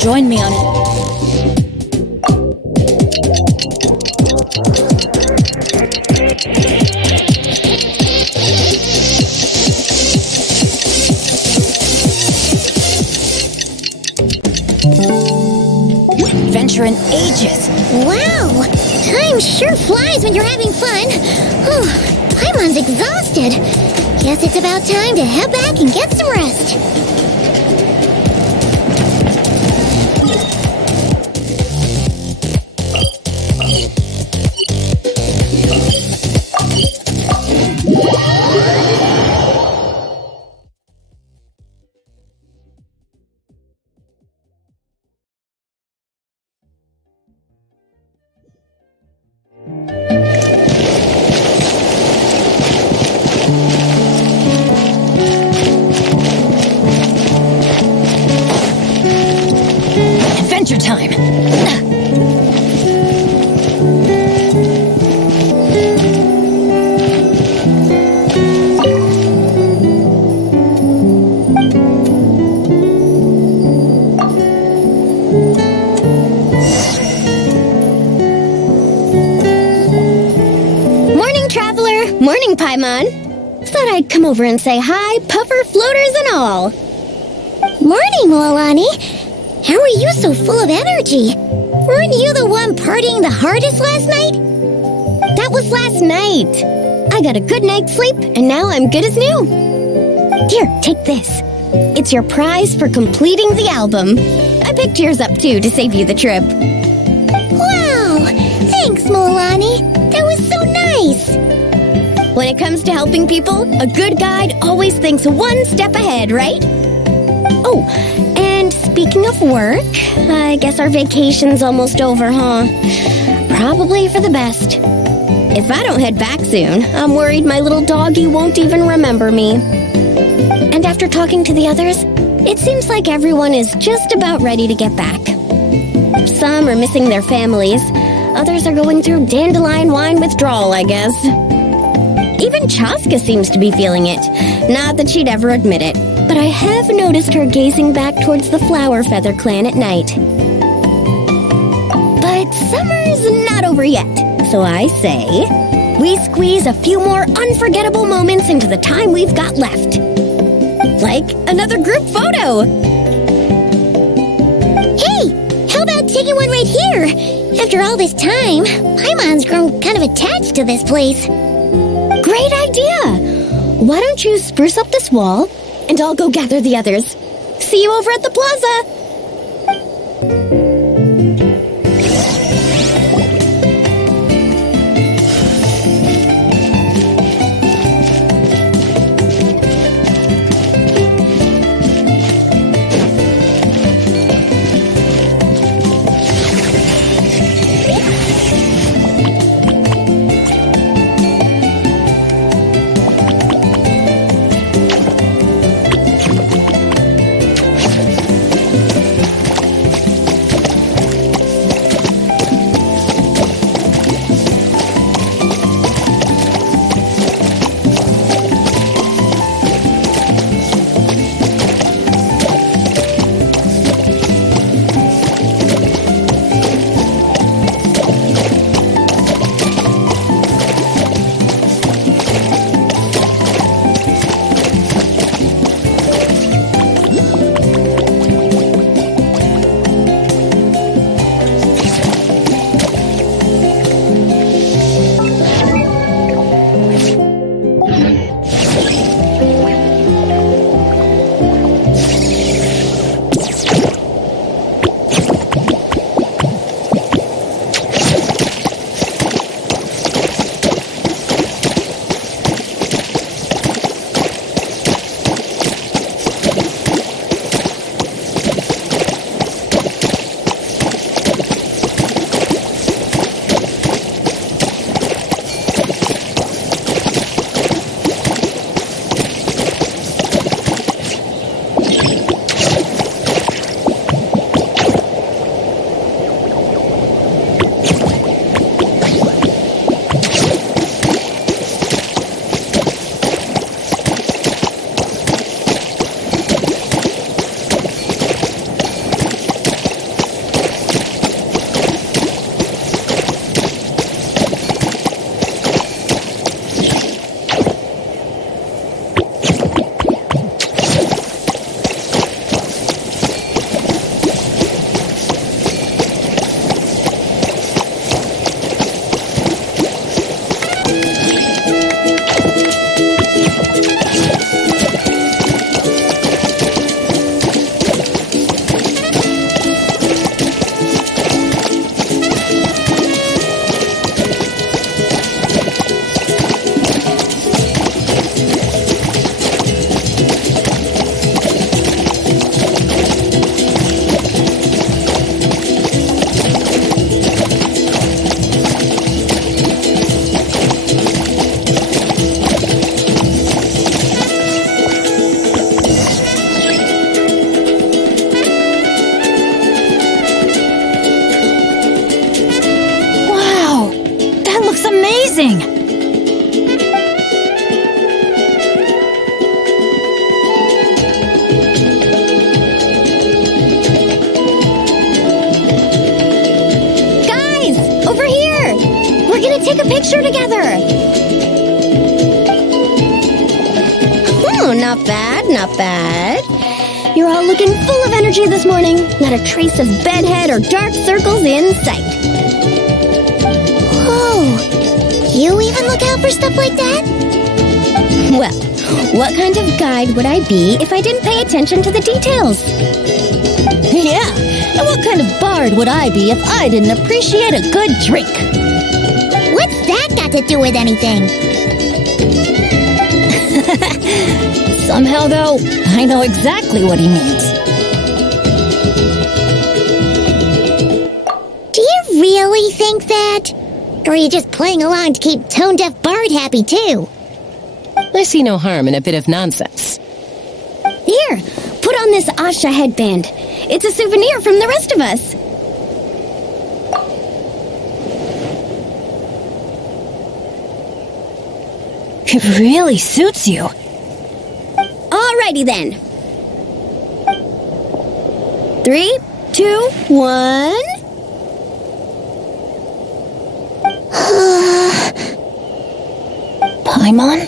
join me on it. Adventure in ages. Wow! Time sure flies when you're having fun. Paimon's exhausted. Guess it's about time to head back and get some rest. Adventure time! Morning, traveler! Morning, Paimon! Thought I'd come over and say hi, puffer, floaters, and all. Morning, Moalani! How are you so full of energy? Weren't you the one partying the hardest last night? That was last night. I got a good night's sleep, and now I'm good as new. Here, take this. It's your prize for completing the album. I picked yours up, too, to save you the trip. Wow! Thanks, Moalani. That was so nice. When it comes to helping people, a good guide always thinks one step ahead, right? Oh, and speaking of work, I guess our vacation's almost over, huh? Probably for the best. If I don't head back soon, I'm worried my little doggy won't even remember me. And after talking to the others, it seems like everyone is just about ready to get back. Some are missing their families. Others are going through dandelion wine withdrawal, I guess. Even Chaska seems to be feeling it. Not that she'd ever admit it. But I have noticed her gazing back towards the Flower Feather clan at night. But summer's not over yet, so I say we squeeze a few more unforgettable moments into the time we've got left. Like another group photo. Hey, how about taking one right here? After all this time, Paimon's grown kind of attached to this place. Great idea! Why don't you spruce up this wall? And I'll go gather the others. See you over at the plaza! amazing! Guys, over here! We're gonna take a picture together! Oh, not bad, not bad. You're all looking full of energy this morning. Not a trace of bedhead or dark circles in sight. Whoa! You even look out for stuff like that? Well, what kind of guide would I be if I didn't pay attention to the details? Yeah, and what kind of bard would I be if I didn't appreciate a good drink? What's that got to do with anything? Somehow, though, I know exactly what he means. Do you really think that? Or are you just playing along to keep Tone Deaf Bard happy, too? I see no harm in a bit of nonsense. Here, put on this Asha headband. It's a souvenir from the rest of us. It really suits you. Alrighty then. 3, 2, 1. Paimon?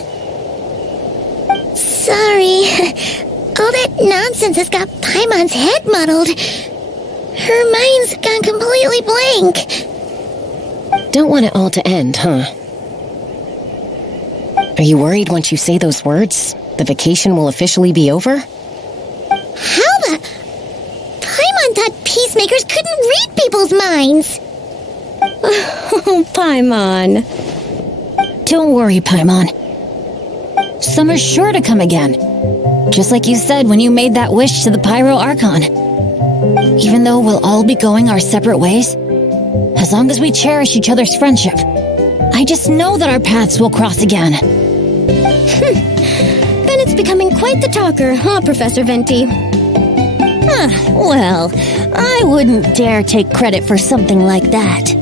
Sorry. All that nonsense has got Paimon's head muddled. Her mind's gone completely blank. Don't want it all to end, huh? Are you worried once you say those words, the vacation will officially be over? How the... Paimon thought peacemakers couldn't read people's minds. Oh, Paimon. Don't worry, Paimon. Summer's sure to come again. Just like you said when you made that wish to the Pyro Archon. Even though we'll all be going our separate ways, as long as we cherish each other's friendship, I just know that our paths will cross again. Bennett's becoming quite the talker, huh, Professor Venti? Well, I wouldn't dare take credit for something like that.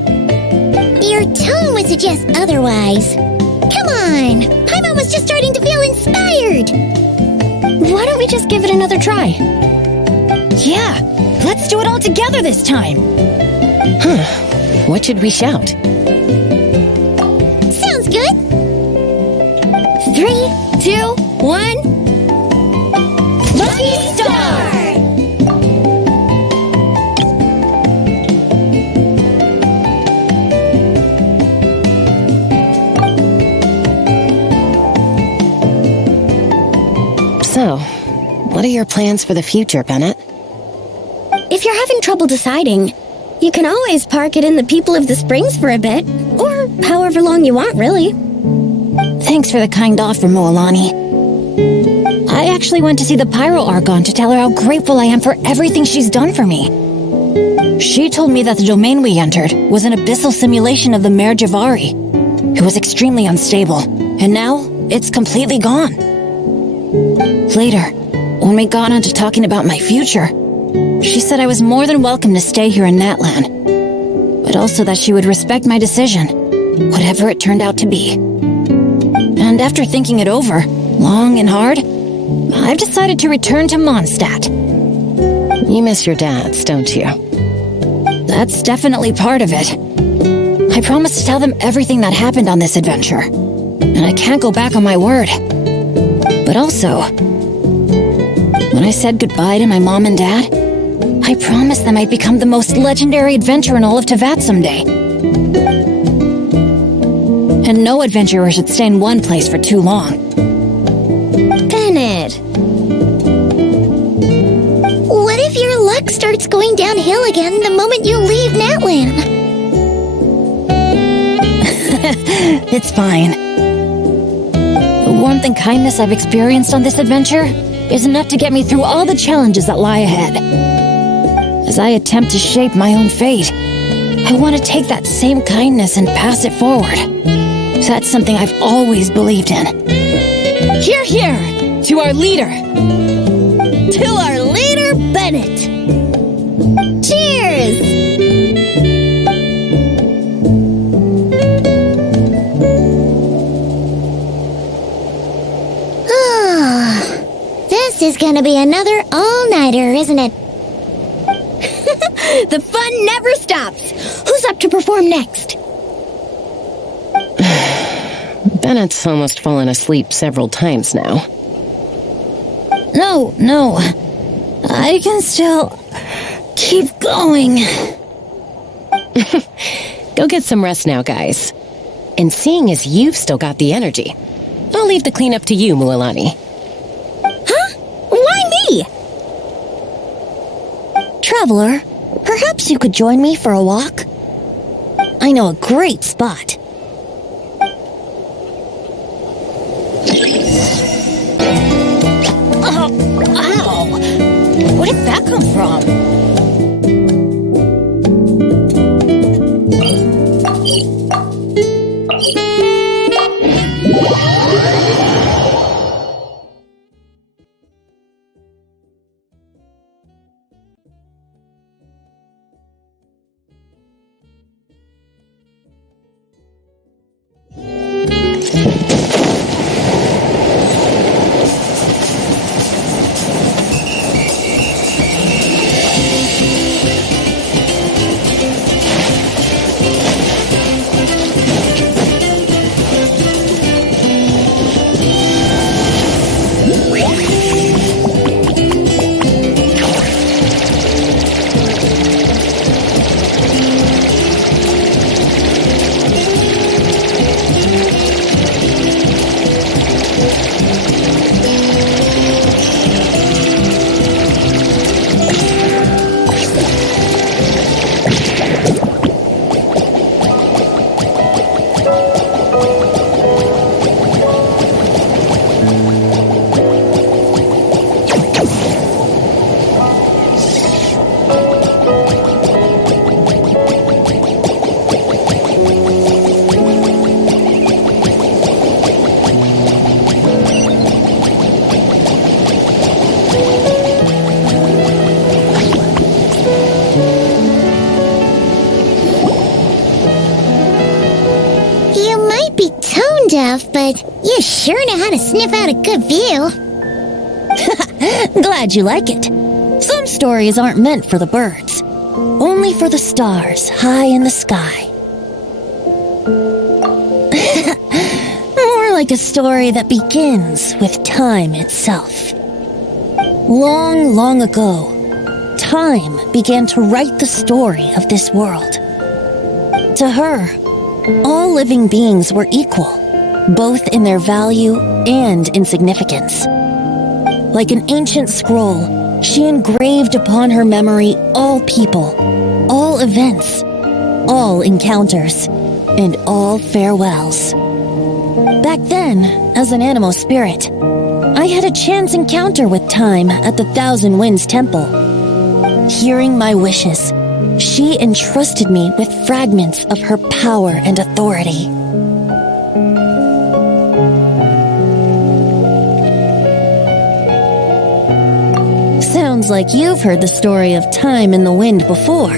Your tone would suggest otherwise. Come on! Paimon was just starting to feel inspired! Why don't we just give it another try? Yeah, let's do it all together this time. What should we shout? Sounds good! 3, 2, 1... Lucky Star! So, what are your plans for the future, Bennett? If you're having trouble deciding, you can always park it in the People of the Springs for a bit. Or however long you want, really. Thanks for the kind offer, Moalani. I actually went to see the Pyro Archon to tell her how grateful I am for everything she's done for me. She told me that the domain we entered was an abyssal simulation of the Mare Javari. It was extremely unstable, and now it's completely gone. Later, when we got on to talking about my future, she said I was more than welcome to stay here in Natlan, but also that she would respect my decision, whatever it turned out to be. And after thinking it over, long and hard, I've decided to return to Mondstadt. You miss your dads, don't you? That's definitely part of it. I promised to tell them everything that happened on this adventure, and I can't go back on my word. But also, when I said goodbye to my mom and dad, I promised them I'd become the most legendary adventurer in all of Teyvat someday. And no adventurer should stay in one place for too long. Bennett. What if your luck starts going downhill again the moment you leave Natlan? It's fine. The warmth and kindness I've experienced on this adventure is enough to get me through all the challenges that lie ahead. As I attempt to shape my own fate, I want to take that same kindness and pass it forward. That's something I've always believed in. Hear, hear! To our leader! To our leader, Bennett! Cheers! This is gonna be another all-nighter, isn't it? The fun never stops. Who's up to perform next? Bennett's almost fallen asleep several times now. No. I can still keep going. Go get some rest now, guys. And seeing as you've still got the energy, I'll leave the cleanup to you, Mualani. Huh? Why me? Traveler, perhaps you could join me for a walk? I know a great spot. Ow! Where did that come from? Deaf, but you sure know how to sniff out a good view. Glad you like it. Some stories aren't meant for the birds, only for the stars high in the sky. More like a story that begins with time itself. Long, long ago, time began to write the story of this world. To her, all living beings were equal, both in their value and in significance. Like an ancient scroll, she engraved upon her memory all people, all events, all encounters, and all farewells. Back then, as an animal spirit, I had a chance encounter with time at the Thousand Winds Temple. Hearing my wishes, she entrusted me with fragments of her power and authority. Sounds like you've heard the story of time and the wind before.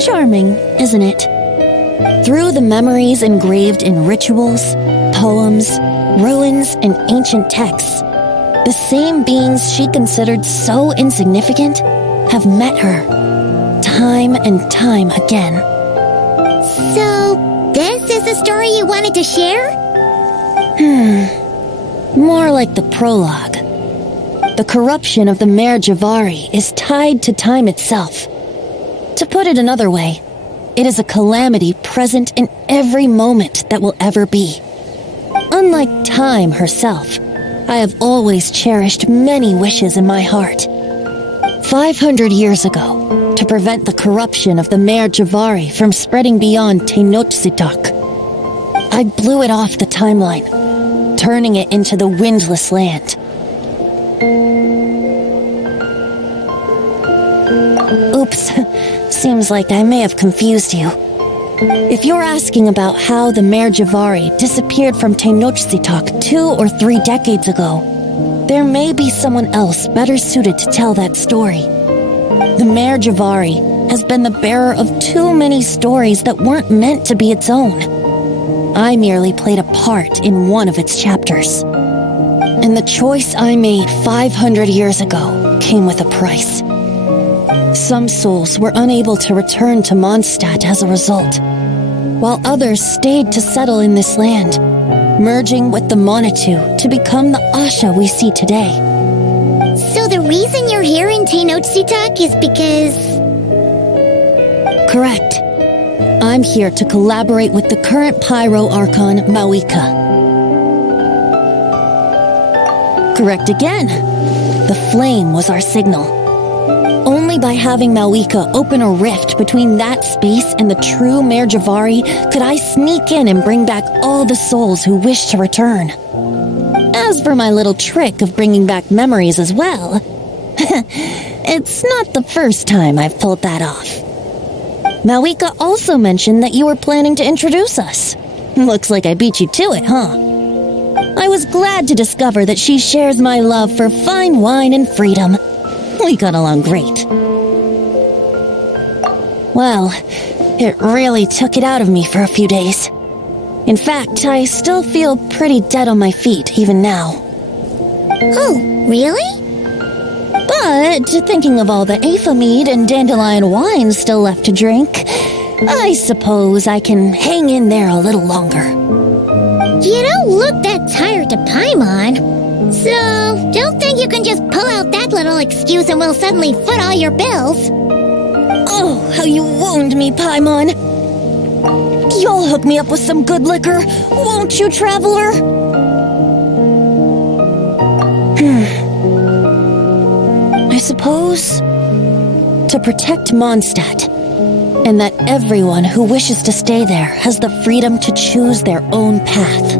Charming, isn't it? Through the memories engraved in rituals, poems, ruins, and ancient texts, the same beings she considered so insignificant have met her, time and time again. So, this is the story you wanted to share? More like the prologue. The corruption of the Mare Javari is tied to time itself. To put it another way, it is a calamity present in every moment that will ever be. Unlike time herself, I have always cherished many wishes in my heart. 500 years ago, to prevent the corruption of the Mare Javari from spreading beyond Tenochtitlan, I blew it off the timeline, turning it into the Windless Land. Oops, seems like I may have confused you. If you're asking about how the Mare Javari disappeared from Tenochtitlan 2 or 3 decades ago, there may be someone else better suited to tell that story. The Mare Javari has been the bearer of too many stories that weren't meant to be its own. I merely played a part in one of its chapters. And the choice I made 500 years ago came with a price. Some souls were unable to return to Mondstadt as a result, while others stayed to settle in this land, merging with the Monitu to become the Asha we see today. So the reason you're here in Tenochtitlan is because... Correct. I'm here to collaborate with the current Pyro Archon, Mawika. Correct again. The flame was our signal. Only by having Mawika open a rift between that space and the true Mare Javari could I sneak in and bring back all the souls who wish to return. As for my little trick of bringing back memories as well, it's not the first time I've pulled that off. Mawika also mentioned that you were planning to introduce us. Looks like I beat you to it, huh? I was glad to discover that she shares my love for fine wine and freedom. We got along great. Well, it really took it out of me for a few days. In fact, I still feel pretty dead on my feet even now. Oh, really? But thinking of all the Aether mead and dandelion wine still left to drink, I suppose I can hang in there a little longer. You don't look that tired to Paimon. So, don't think you can just pull out that little excuse and we'll suddenly foot all your bills. Oh, how you wound me, Paimon. You'll hook me up with some good liquor, won't you, traveler? I suppose to protect Mondstadt, and that everyone who wishes to stay there has the freedom to choose their own path.